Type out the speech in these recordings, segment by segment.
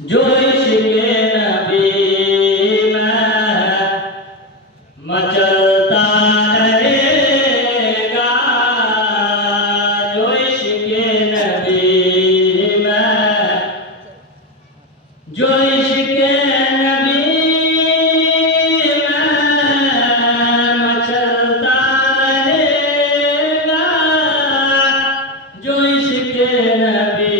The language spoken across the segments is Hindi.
जो इश्क़े नबी में मचलता रहेगा, जो इश्क़े नबी में, जो इश्क़े नबी में मचलता रहेगा, जो इश्क़े नबी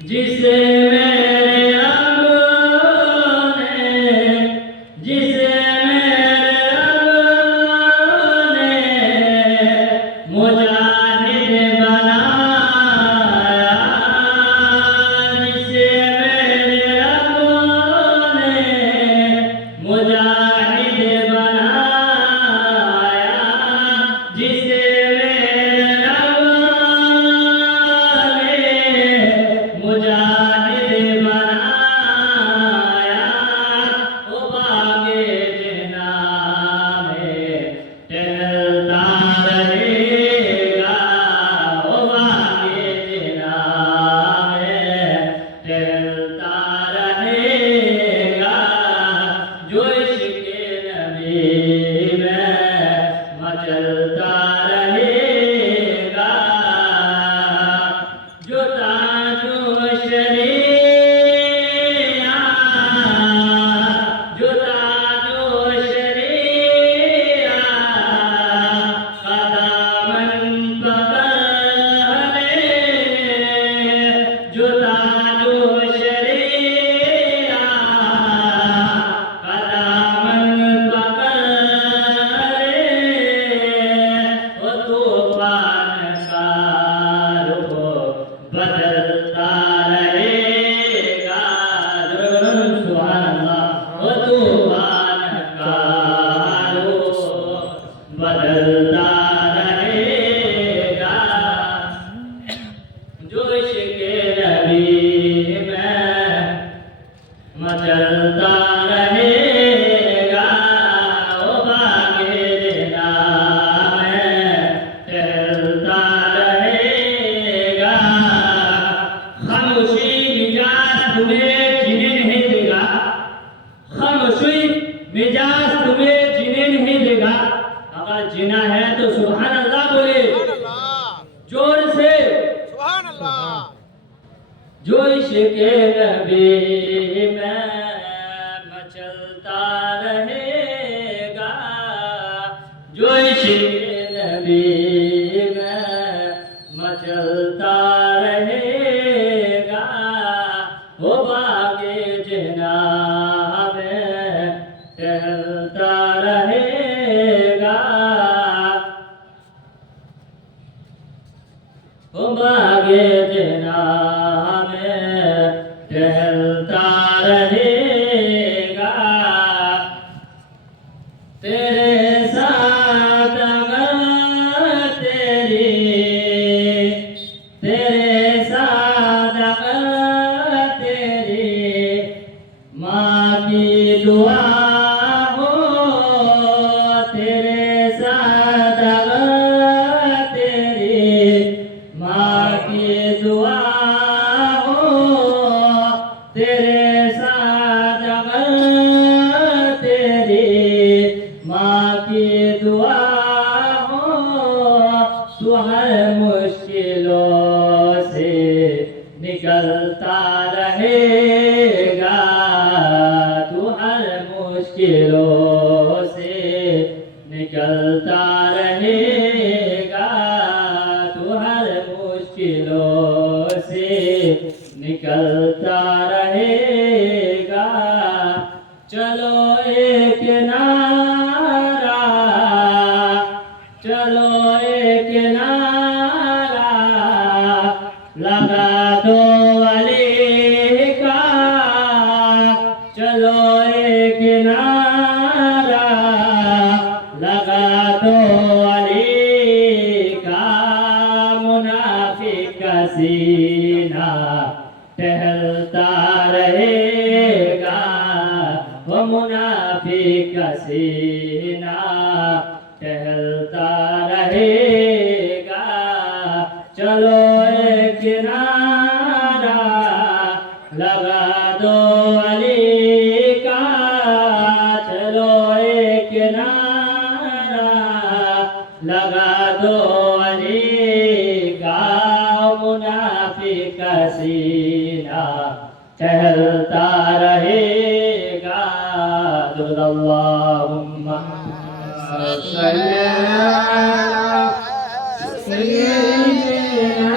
जिसे मेरे रब ने, जिसे मेरे रब ने मुजाहिद बनाया, जिसे मेरे रब ने मुजाहिद बनाया, जिसे मुजाहिद बनाया, वो बागे जिना में टहलता रहेगा, वो बागे जिना में टहलता रहेगा, जो इश्क़े नबी में मचलता रहेगा, जो ताजो शरीया, जो ताजो शरीया का दामन पकड़ ले, जो ताजो शरीया का दामन पकड़ ले, वो तूफान का रुख बदलता रहेगा, सुभान अल्लाह, वो तूफान का रुख बदलता रहेगा, जो इश्क़े नबी में मचलता रहेगा, वो बागे जिना में टहलता रहेगा, खामोशी मिजाज तुम्हें जीने नहीं देगा, खामोशी मिजाज तुम्हें जीने नहीं देगा, अगर जीना है तो सुभान अल्लाह बोले जोर से, सुभान अल्लाह। जो इश्क़े नबी में मचलता रहेगा, जो इश्क़े नबी में मचलता रहेगा, वो बागे जिना में टहलता रहेगा, वो बागे जिना में टहलता रहेगा, तेरे साथ अगर तेरे साथ अगर तेरी माँ की दुआ हो, तेरे साथ अगर तेरी माँ की दुआ हो, तेरे साथ अगर तेरी मुश्किलों से निकलता रहेगा, तू हर मुश्किलों से निकलता रहेगा। चलो एक नारा, चलो एक नारा लगा दो अली का, चलो एक नारा लगा दो अली का। मुनाफिक का सीना टहलता रहेगा, वो मुनाफिक का सीना टहलता रहेगा। चलो एक नारा लगा दो अली का, चलो एक नारा लगा दो अली का। मुनाफिक का सीना टहलता रहेगा। अल्लाहुम्मा सल्ली अला सय्यिदिना